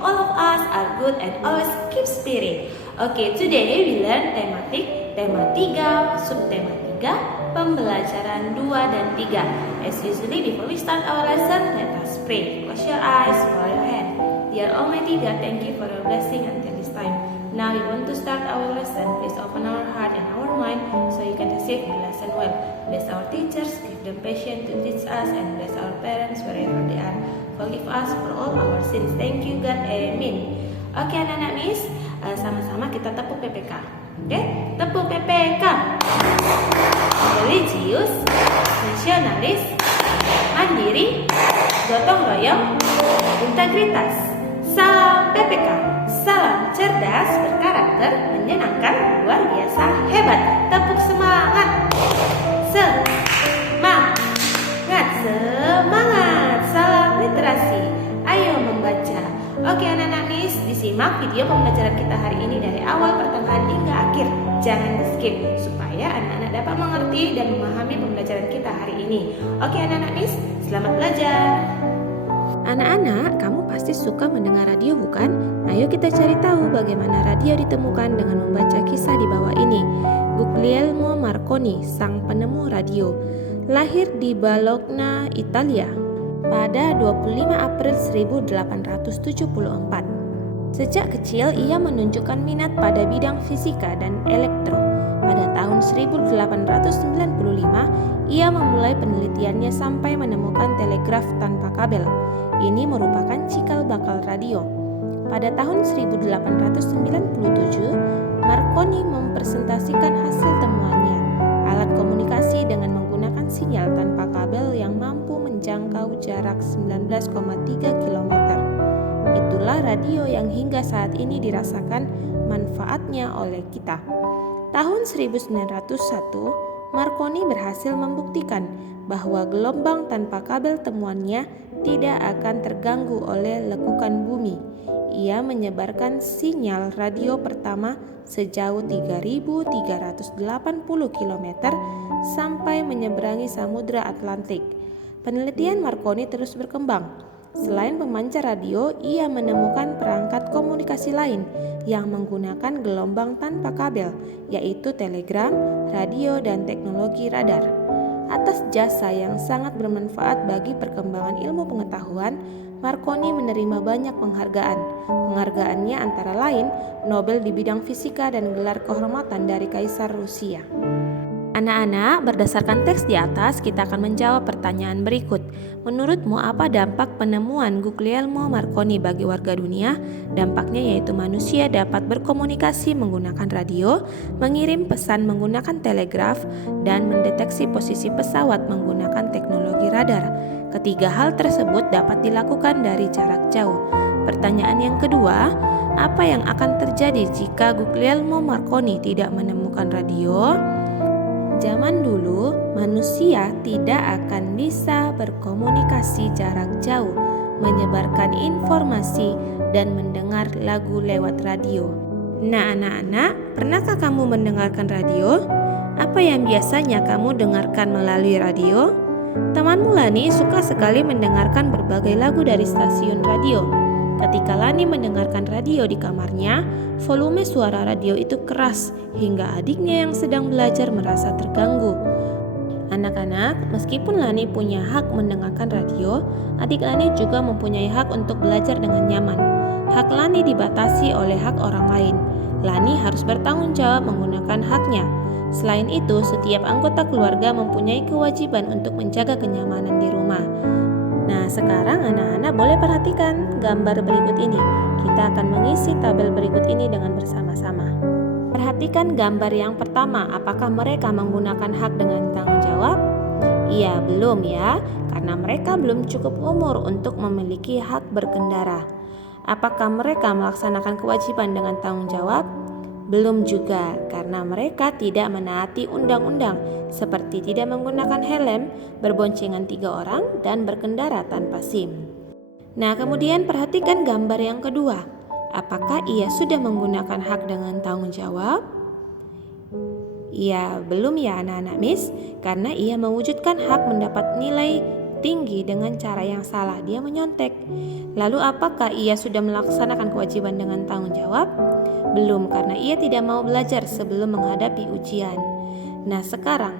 all of us are good and always keep spirit. Okay, today we learn tematik, tema 3, subtema 3, pembelajaran 2 dan 3. As usually, before we start our lesson, let us pray. Close your eyes, bow your head. Dear Almighty God, thank you for your blessing until this time. Now we want to start our lesson. Please open our heart and our mind so you can receive the lesson well. Bless our teachers, give them patience to teach us, and bless our parents wherever they are. Forgive us for all our sins. Thank you God, amen. Oke anak-anak Miss, sama-sama kita tepuk PPK. Oke, tepuk PPK. Religius, nasionalis, mandiri, gotong royong, integritas. Salam PPK. Salam cerdas, berkarakter, menyenangkan, luar biasa, hebat. Tepuk semangat. Semangat. Salam literasi. Ayo membaca. Oke anak-anak Miss, disimak video pembelajaran kita hari ini dari awal, pertengahan hingga akhir. Jangan di skip supaya anak-anak dapat mengerti dan memahami pembelajaran kita hari ini. Oke anak-anak Miss, selamat belajar. Anak-anak, kamu pasti suka mendengar radio bukan? Ayo kita cari tahu bagaimana radio ditemukan dengan membaca kisah di bawah ini. Guglielmo Marconi, sang penemu radio, lahir di Bologna, Italia pada 25 April 1874. Sejak kecil ia menunjukkan minat pada bidang fisika dan elektro. Pada tahun 1895, ia memulai penelitiannya sampai menemukan telegraf tanpa kabel. Ini merupakan cikal bakal radio. Pada tahun 1897, Marconi mempresentasikan hasil temuannya, alat komunikasi dengan menggunakan sinyal tanpa kabel yang mampu menjangkau jarak 19,3 km. Itulah radio yang hingga saat ini dirasakan manfaatnya oleh kita. Tahun 1901, Marconi berhasil membuktikan bahwa gelombang tanpa kabel temuannya tidak akan terganggu oleh lekukan bumi. Ia menyebarkan sinyal radio pertama sejauh 3.380 km sampai menyeberangi Samudra Atlantik. Penelitian Marconi terus berkembang. Selain pemancar radio, ia menemukan perangkat komunikasi lain yang menggunakan gelombang tanpa kabel, yaitu telegram, radio, dan teknologi radar. Atas jasa yang sangat bermanfaat bagi perkembangan ilmu pengetahuan, Marconi menerima banyak penghargaan. Penghargaannya antara lain Nobel di bidang fisika dan gelar kehormatan dari Kaisar Rusia. Anak-anak, berdasarkan teks di atas, kita akan menjawab pertanyaan berikut. Menurutmu apa dampak penemuan Guglielmo Marconi bagi warga dunia? Dampaknya yaitu manusia dapat berkomunikasi menggunakan radio, mengirim pesan menggunakan telegraf, dan mendeteksi posisi pesawat menggunakan teknologi radar. Ketiga hal tersebut dapat dilakukan dari jarak jauh. Pertanyaan yang kedua, apa yang akan terjadi jika Guglielmo Marconi tidak menemukan radio? Zaman dulu, manusia tidak akan bisa berkomunikasi jarak jauh, menyebarkan informasi, dan mendengar lagu lewat radio. Nah, anak-anak, pernahkah kamu mendengarkan radio? Apa yang biasanya kamu dengarkan melalui radio? Temanmu Lani suka sekali mendengarkan berbagai lagu dari stasiun radio. Ketika Lani mendengarkan radio di kamarnya, volume suara radio itu keras hingga adiknya yang sedang belajar merasa terganggu. Anak-anak, meskipun Lani punya hak mendengarkan radio, adik Lani juga mempunyai hak untuk belajar dengan nyaman. Hak Lani dibatasi oleh hak orang lain. Lani harus bertanggung jawab menggunakan haknya. Selain itu, setiap anggota keluarga mempunyai kewajiban untuk menjaga kenyamanan di rumah. Nah, sekarang anak-anak boleh perhatikan gambar berikut ini. Kita akan mengisi tabel berikut ini dengan bersama-sama. Perhatikan gambar yang pertama, apakah mereka menggunakan hak dengan tanggung jawab? Iya, belum ya, karena mereka belum cukup umur untuk memiliki hak berkendara. Apakah mereka melaksanakan kewajiban dengan tanggung jawab? Belum juga, karena mereka tidak menaati undang-undang seperti tidak menggunakan helm, berboncengan 3 orang, dan berkendara tanpa SIM. Nah, kemudian perhatikan gambar yang kedua. Apakah ia sudah menggunakan hak dengan tanggung jawab? Iya, belum ya anak-anak Miss, karena ia mewujudkan hak mendapat nilai tinggi dengan cara yang salah, dia menyontek. Lalu apakah ia sudah melaksanakan kewajiban dengan tanggung jawab? Belum, karena ia tidak mau belajar sebelum menghadapi ujian. Nah, sekarang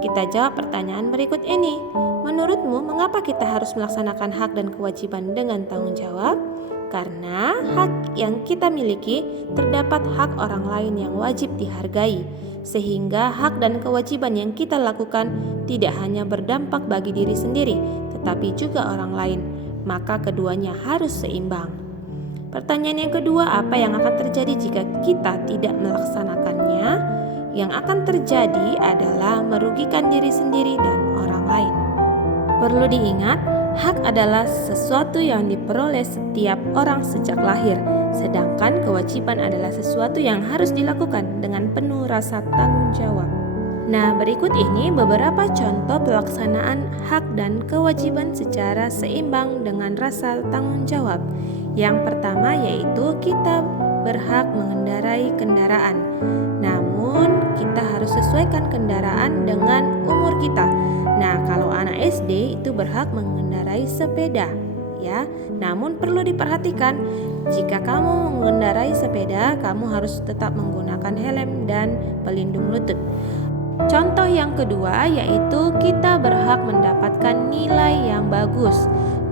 kita jawab pertanyaan berikut ini. Menurutmu, mengapa kita harus melaksanakan hak dan kewajiban dengan tanggung jawab? Karena hak yang kita miliki, terdapat hak orang lain yang wajib dihargai, sehingga hak dan kewajiban yang kita lakukan tidak hanya berdampak bagi diri sendiri, tetapi juga orang lain. Maka keduanya harus seimbang. Pertanyaan yang kedua, apa yang akan terjadi jika kita tidak melaksanakannya? Yang akan terjadi adalah merugikan diri sendiri dan orang lain. Perlu diingat, hak adalah sesuatu yang diperoleh setiap orang sejak lahir, sedangkan kewajiban adalah sesuatu yang harus dilakukan dengan penuh rasa tanggung jawab. Nah, berikut ini beberapa contoh pelaksanaan hak dan kewajiban secara seimbang dengan rasa tanggung jawab. Yang pertama yaitu kita berhak mengendarai kendaraan. Namun, kita harus sesuaikan kendaraan dengan umur kita. Nah, kalau anak SD itu berhak mengendarai sepeda, ya. Namun perlu diperhatikan, jika kamu mengendarai sepeda, kamu harus tetap menggunakan helm dan pelindung lutut. Contoh yang kedua yaitu kita berhak mendapatkan nilai yang bagus.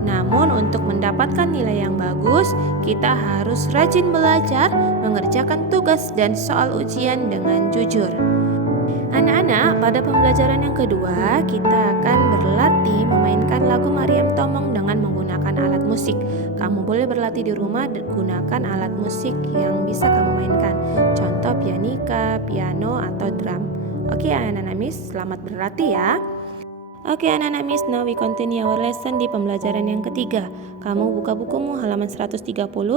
Namun untuk mendapatkan nilai yang bagus, kita harus rajin belajar, mengerjakan tugas dan soal ujian dengan jujur. Anak-anak, pada pembelajaran yang kedua, kita akan berlatih memainkan lagu Mariam Tomong dengan menggunakan alat musik. Kamu boleh berlatih di rumah dan gunakan alat musik yang bisa kamu mainkan. Contoh pianika, piano, atau drum. Oke anak-anak Miss, selamat berlatih ya. Oke anak-anak Miss, now we continue our lesson di pembelajaran yang ketiga. Kamu buka bukumu halaman 130,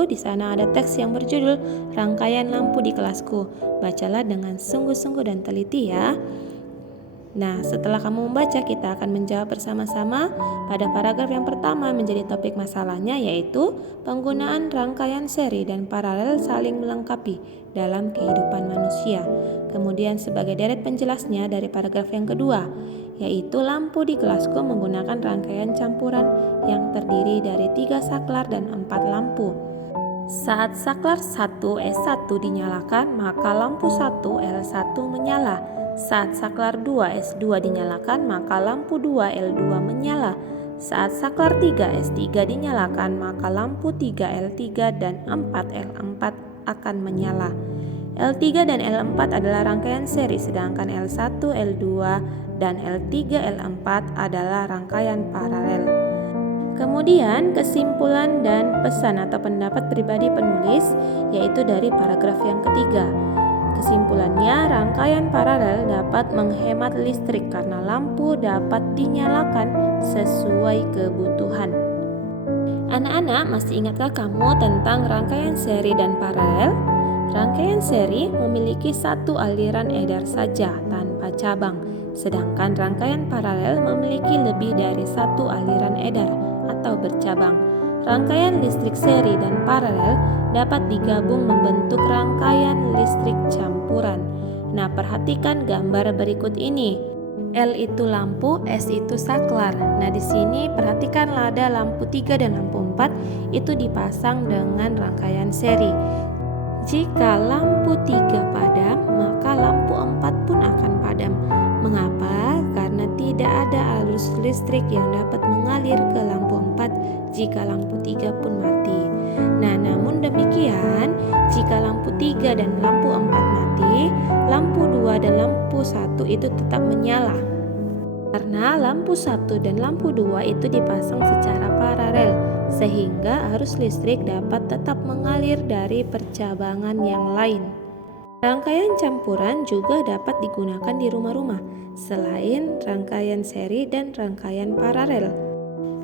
di sana ada teks yang berjudul Rangkaian Lampu di Kelasku. Bacalah dengan sungguh-sungguh dan teliti ya. Nah, setelah kamu membaca, kita akan menjawab bersama-sama. Pada paragraf yang pertama menjadi topik masalahnya yaitu penggunaan rangkaian seri dan paralel saling melengkapi dalam kehidupan manusia. Kemudian sebagai deret penjelasnya dari paragraf yang kedua, yaitu lampu di kelasku menggunakan rangkaian campuran yang terdiri dari 3 saklar dan 4 lampu. Saat saklar 1S1 dinyalakan, maka lampu 1L1 menyala. Saat saklar 2S2 dinyalakan, maka lampu 2L2 menyala. Saat saklar 3S3 dinyalakan, maka lampu 3L3 dan 4L4 akan menyala. L3 dan L4 adalah rangkaian seri, sedangkan L1, L2, dan L3, L4 adalah rangkaian paralel. Kemudian kesimpulan dan pesan atau pendapat pribadi penulis yaitu dari paragraf yang ketiga. Kesimpulannya, rangkaian paralel dapat menghemat listrik karena lampu dapat dinyalakan sesuai kebutuhan. Anak-anak, masih ingatkah kamu tentang rangkaian seri dan paralel? Rangkaian seri memiliki satu aliran edar saja tanpa cabang, sedangkan rangkaian paralel memiliki lebih dari satu aliran edar atau bercabang. Rangkaian listrik seri dan paralel dapat digabung membentuk rangkaian listrik campuran. Nah, perhatikan gambar berikut ini. L itu lampu, S itu saklar. Nah, di sini perhatikanlah ada lampu 3 dan lampu 4 itu dipasang dengan rangkaian seri. Jika lampu 3 padam, maka lampu 4 pun akan padam. Mengapa? Karena tidak ada arus listrik yang dapat mengalir ke lampu 4 jika lampu 3 pun mati. Nah, namun demikian, jika lampu 3 dan lampu 4 mati, lampu 2 dan lampu 1 itu tetap menyala. Karena lampu 1 dan lampu 2 itu dipasang secara paralel, sehingga arus listrik dapat tetap mengalir dari percabangan yang lain. Rangkaian campuran juga dapat digunakan di rumah-rumah, selain rangkaian seri dan rangkaian paralel.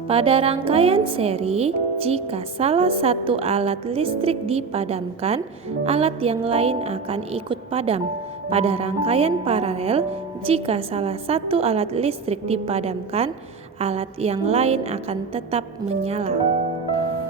Pada rangkaian seri, jika salah satu alat listrik dipadamkan, alat yang lain akan ikut padam. Pada rangkaian paralel, jika salah satu alat listrik dipadamkan, alat yang lain akan tetap menyala.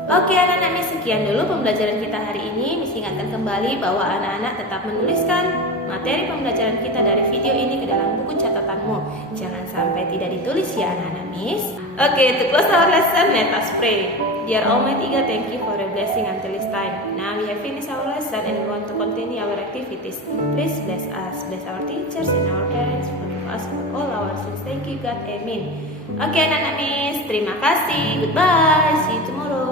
Oke anak-anak Miss, sekian dulu pembelajaran kita hari ini. Miss ingatkan kembali bahwa anak-anak tetap menuliskan materi pembelajaran kita dari video ini ke dalam buku catatanmu. Jangan sampai tidak ditulis ya anak-anak Miss. Okay, to close our lesson, let us pray. Dear Almighty God, thank you for your blessing until this time. Now we have finished our lesson and we want to continue our activities. Please bless us, bless our teachers and our parents, forgive us for all our sins. Thank you God, amen. Okay anak-anak Miss, terima kasih. Goodbye, see you tomorrow.